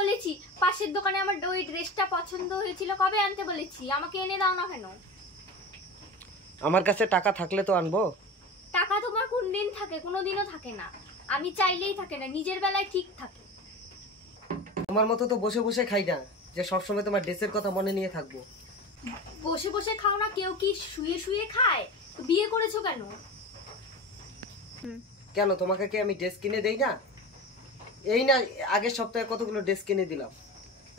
বলেছি পাশের দোকানে আমার ওই ড্রেসটা পছন্দ হয়েছিল, কবে আনতে বলেছি? আমাকে এনে দাও না কেন? আমার কাছে টাকা থাকলে তো আনবো। টাকা তোমার কোন দিন থাকে? কোনোদিনও থাকে না। আমি চাইলেই থাকে না, নিজের বেলায় ঠিক থাকে। তোমার মতো তো বসে বসে খাই না যে সবসময় তোমার ড্রেসের কথা মনে নিয়ে থাকবো। বসে বসে খাও না, কেউ কি শুয়ে শুয়ে খায়? তো বিয়ে করেছো কেন? কেন, তোমাকে কি আমি ড্রেস কিনে দেই না? এই না, আগের সপ্তাহে কতগুলো ড্রেস কিনে দিলাম,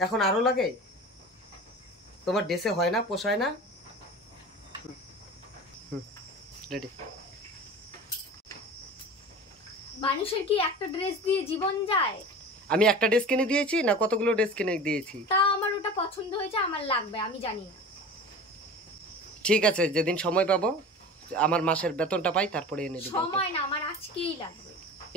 এখন আরো লাগে? তোমার ড্রেসে হয় না, পোষায় না? রেডি। মানুষের কি একটা ড্রেস দিয়ে জীবন যায়? আমি একটা ড্রেস কিনে দিয়েছি না কতগুলো ড্রেস কিনে দিয়েছি? তা আমার ওটা পছন্দ হয়েছে, আমার লাগবে, আমি জানি না। ঠিক আছে, যেদিন সময় পাবো, আমার মাসের বেতনটা পাই, তারপরে এনে দেবো। সময় না, আমার আজকেই লাগবে।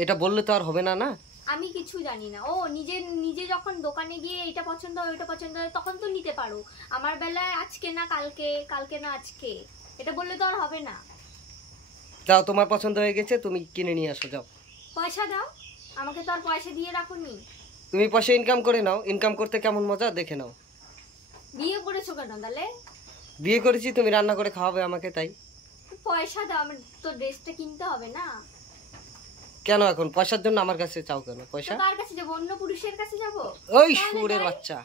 এটা বললে তো আর হবে না। না, আমি কিছু জানি না। ও নিজে নিজে যখন দোকানে গিয়ে এটা পছন্দ হয় ওইটা পছন্দ হয় তখন তো নিতে পারো। আমার বেলায় আজকে না কালকে, কালকে না আজকে, এটা বললে তো আর হবে না। যাও, তোমার পছন্দ হয়ে গেছে, তুমি কিনে নিয়ে আসো, যাও। পয়সা দাও, আমাকে তো আর পয়সা দিয়ে রাখোনি। তুমি পয়সা ইনকাম করে নাও, ইনকাম করতে কেমন মজা দেখে নাও। বিয়ে করেছো কেন তাহলে? বিয়ে করেছি, তুমি রান্না করে খাওয়াবে আমাকে, তাই। পয়সা দাও, আমার তো ড্রেসটা কিনতে হবে না। কেন এখন পয়সার জন্য আমার কাছে চাও কেন পয়সা? কার কাছে যাবো? অন্য পুরুষের কাছে যাবো? ওই শুয়োরের বাচ্চা।